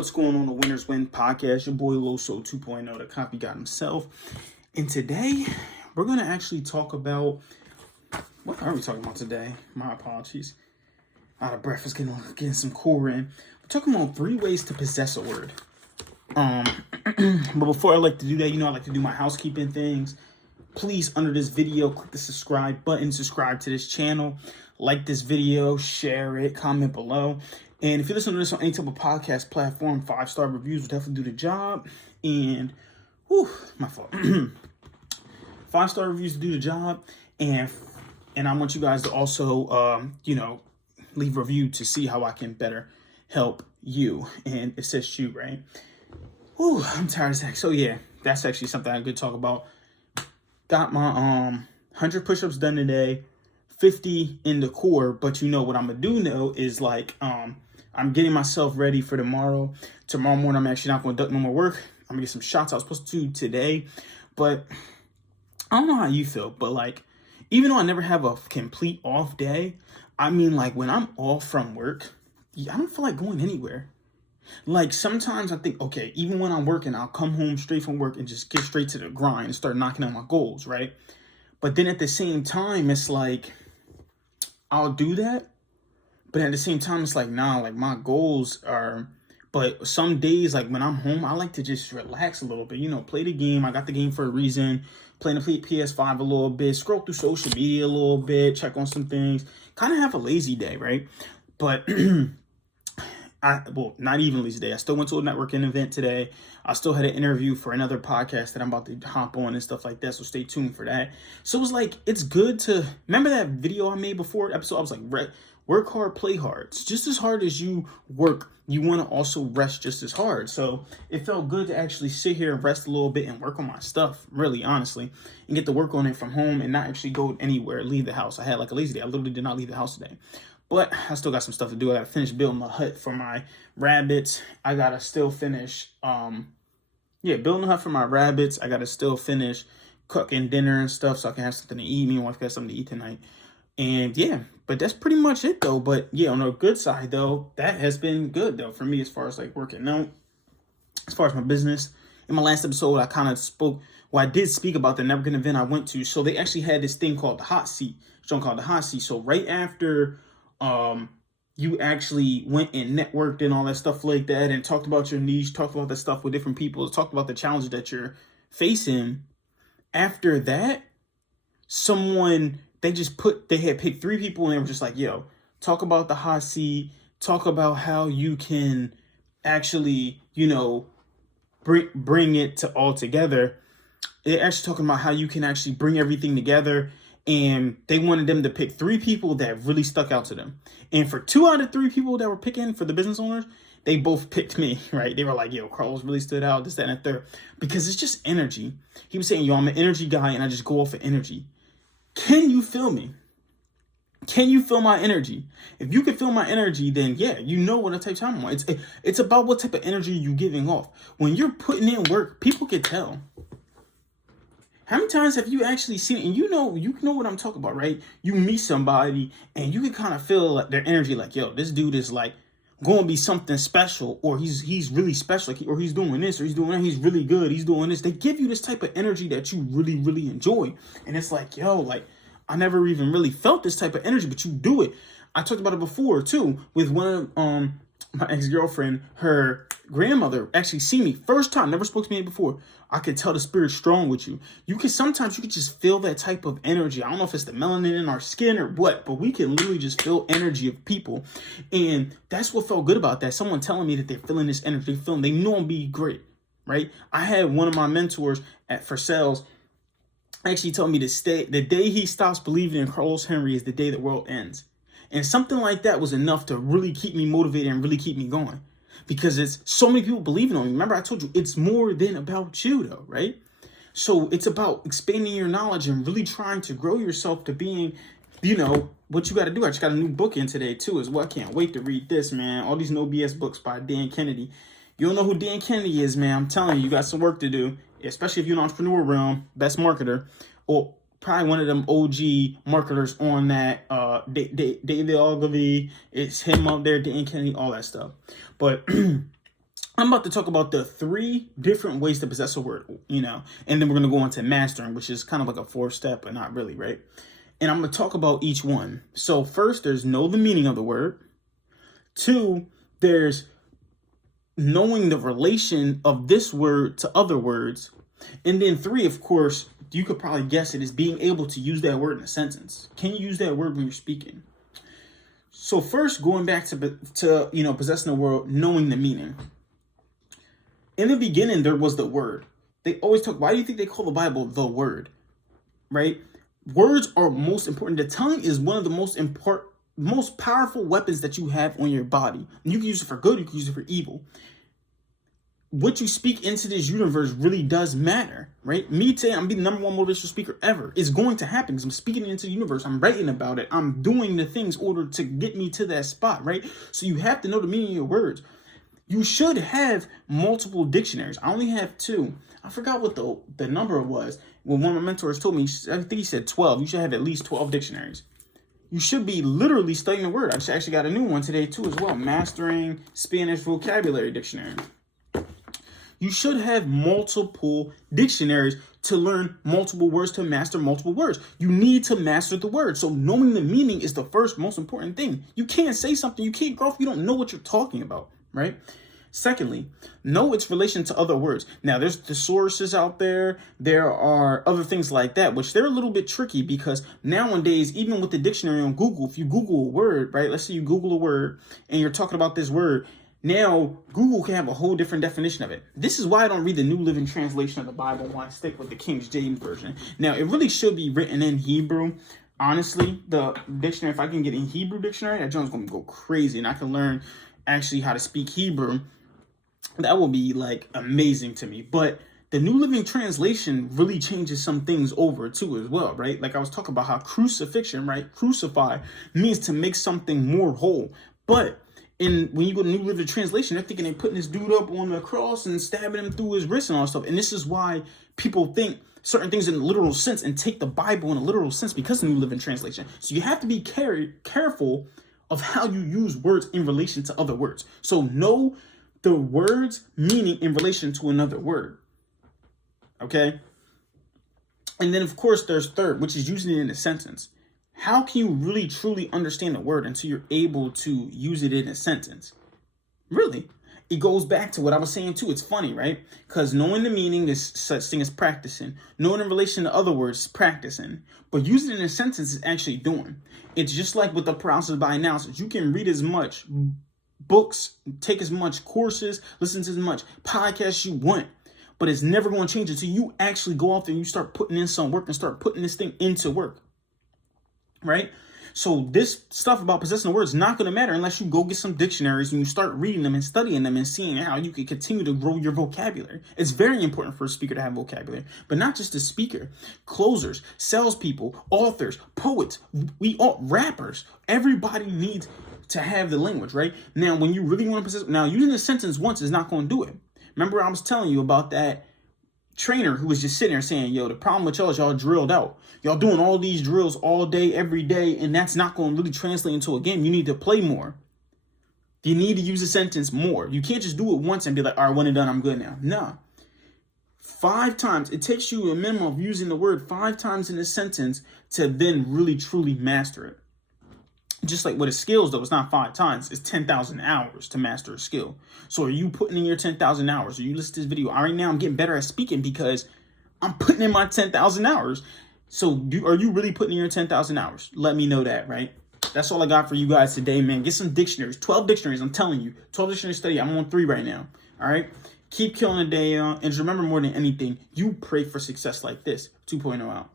What's going on, the Winners Win podcast? Your boy Loso 2.0, the copy got himself. And today, we're going to actually talk about, what are we talking about today? My apologies. Out of breath, getting some core in. We're talking about 3 ways to possess a word. But before I like to do that, I like to do my housekeeping things. Please, under this video, click the subscribe button, subscribe to this channel, like this video, share it, comment below. And if you listen to this on any type of podcast platform, 5-star reviews will definitely do the job. And, my fault. 5-star reviews do the job. And I want you guys to also, leave a review to see how I can better help you and assist you, right? I'm tired as heck. So, yeah, that's actually something I could talk about. Got my 100 push-ups done today, 50 in the core, but what I'm gonna do now is I'm getting myself ready for tomorrow. Tomorrow morning, I'm actually not gonna duck no more work. I'm gonna get some shots I was supposed to do today, but I don't know how you feel, but even though I never have a complete off day, when I'm off from work, I don't feel like going anywhere. Sometimes I think, okay, even when I'm working, I'll come home straight from work and just get straight to the grind and start knocking out my goals, right? But then at the same time, it's I'll do that. But at the same time, it's my goals are, but some days, when I'm home, I like to just relax a little bit, play the game. I got the game for a reason, playing the PS5 a little bit, scroll through social media a little bit, check on some things, kind of have a lazy day, right? But not even lazy day. I still went to a networking event today. I still had an interview for another podcast that I'm about to hop on and stuff like that. So stay tuned for that. So it's it's good to remember that video I made before episode. I was work hard, play hard. It's just as hard as you work, you want to also rest just as hard. So it felt good to actually sit here and rest a little bit and work on my stuff, really, honestly, and get to work on it from home and not actually go anywhere, leave the house. I had a lazy day. I literally did not leave the house today. But I still got some stuff to do. I got to finish building a hut for my rabbits. I got to still finish, building a hut for my rabbits. I got to still finish cooking dinner and stuff so I can have something to eat. Me and my wife got something to eat tonight. And but that's pretty much it though. But on the good side though, that has been good though for me as far as working out, as far as my business. In my last episode, I did speak about the networking event I went to. So they actually had this thing called the hot seat, So right after you actually went and networked and all that stuff like that and talked about your niche, talked about that stuff with different people, talked about the challenges that you're facing. After that, they had picked 3 people and they were just talk about the hot seat, talk about how you can actually, bring it to all together. They're actually talking about how you can actually bring everything together. And they wanted them to pick 3 people that really stuck out to them. And for 2 out of 3 people that were picking for the business owners, they both picked me, right? They were Carlos really stood out, this, that, and the third. Because it's just energy. He was saying, I'm an energy guy and I just go off of energy. Can you feel me? Can you feel my energy? If you can feel my energy, then you know what type of time I'm on. It's about what type of energy you're giving off. When you're putting in work, people can tell. How many times have you actually seen it? And you know what I'm talking about, right? You meet somebody and you can kind of feel their energy this dude is going to be something special, or he's really special, or he's doing this, or he's doing that, he's really good, he's doing this. They give you this type of energy that you really, really enjoy. And it's I never even really felt this type of energy, but you do it. I talked about it before too, with one of my ex-girlfriend. Her grandmother actually seen me first time, never spoke to me before. I could tell the spirit's strong with you. Sometimes you can just feel that type of energy. I don't know if it's the melanin in our skin or what, but we can literally just feel energy of people. And that's what felt good about that. Someone telling me that they're feeling this energy, they know I'm be great, right? I had one of my mentors for sales actually told me to stay. The day he stops believing in Carlos Henry is the day the world ends. And something like that was enough to really keep me motivated and really keep me going. Because it's so many people believing on me. Remember, I told you it's more than about you though, right? So it's about expanding your knowledge and really trying to grow yourself to being, what you got to do. I just got a new book in today too as well. I can't wait to read this, man. All these No BS books by Dan Kennedy. You don't know who Dan Kennedy is, man. I'm telling you, you got some work to do, especially if you're in the entrepreneur realm, best marketer, or probably one of them OG marketers on that. David Ogilvy, it's him up there, Dan Kennedy, all that stuff. But I'm about to talk about the 3 different ways to possess a word, and then we're going to go on to mastering, which is kind of like a 4th step, but not really, right? And I'm going to talk about each one. So first, there's know the meaning of the word. 2, there's knowing the relation of this word to other words. And then 3, of course, you could probably guess it, is being able to use that word in a sentence. Can you use that word when you're speaking? So first, going back to possessing the word, knowing the meaning. In the beginning, there was the word. They always talk, why do you think they call the Bible the word? Right? Words are most important. The tongue is one of the most powerful weapons that you have on your body. And you can use it for good, you can use it for evil. What you speak into this universe really does matter, right? Me today, I'm being the #1 motivational speaker ever. It's going to happen because I'm speaking into the universe. I'm writing about it. I'm doing the things in order to get me to that spot, right? So you have to know the meaning of your words. You should have multiple dictionaries. I only have 2. I forgot what the number was. When one of my mentors told me, I think he said 12. You should have at least 12 dictionaries. You should be literally studying the word. I actually got a new one today too as well. Mastering Spanish Vocabulary Dictionary. You should have multiple dictionaries to learn multiple words, to master multiple words. You need to master the word. So knowing the meaning is the first most important thing. You can't say something, you can't grow if you don't know what you're talking about, right? Secondly, know its relation to other words. Now, there's thesauruses out there. There are other things like that, which they're a little bit tricky because nowadays, even with the dictionary on Google, if you Google a word, right? Let's say you Google a word and you're talking about this word. Now, Google can have a whole different definition of it. This is why I don't read the New Living Translation of the Bible. Why I stick with the King James Version. Now, it really should be written in Hebrew. Honestly, the dictionary, if I can get in Hebrew dictionary, that joint's going to go crazy. And I can learn actually how to speak Hebrew. That will be like amazing to me. But the New Living Translation really changes some things over too as well, right? Like I was talking about how crucifixion, right? Crucify means to make something more whole. But when you go to New Living Translation, they're thinking they're putting this dude up on the cross and stabbing him through his wrist and all that stuff. And this is why people think certain things in a literal sense and take the Bible in a literal sense because of New Living Translation. So you have to be careful of how you use words in relation to other words. So know the word's meaning in relation to another word. Okay? And then, of course, there's third, which is using it in a sentence. How can you really, truly understand a word until you're able to use it in a sentence? Really? It goes back to what I was saying, too. It's funny, right? Because knowing the meaning is such thing as practicing. Knowing in relation to other words is practicing. But using it in a sentence is actually doing. It's just like with the paralysis by analysis. You can read as much books, take as much courses, listen to as much podcasts you want, but it's never going to change until you actually go out there and you start putting in some work and start putting this thing into work, right? So this stuff about possessing the word is not going to matter unless you go get some dictionaries and you start reading them and studying them and seeing how you can continue to grow your vocabulary. It's very important for a speaker to have vocabulary, but not just a speaker. Closers, salespeople, authors, poets, rappers, everybody needs to have the language, right? Now, when you really want to possess, now using a sentence once is not going to do it. Remember I was telling you about that trainer who was just sitting there saying, yo, the problem with y'all is y'all drilled out. Y'all doing all these drills all day, every day, and that's not going to really translate into a game. You need to play more. You need to use a sentence more. You can't just do it once and be like, all right, when it's done, I'm good now. No. 5 times. It takes you a minimum of using the word 5 times in a sentence to then really, truly master it. Just like with the skills, though, it's not 5 times. It's 10,000 hours to master a skill. So are you putting in your 10,000 hours? Are you listening to this video? Right now, I'm getting better at speaking because I'm putting in my 10,000 hours. So are you really putting in your 10,000 hours? Let me know that, right? That's all I got for you guys today, man. Get some dictionaries. 12 dictionaries, I'm telling you. 12 dictionary study. I'm on 3 right now. All right? Keep killing the day. And just remember more than anything, you pray for success like this. 2.0 out.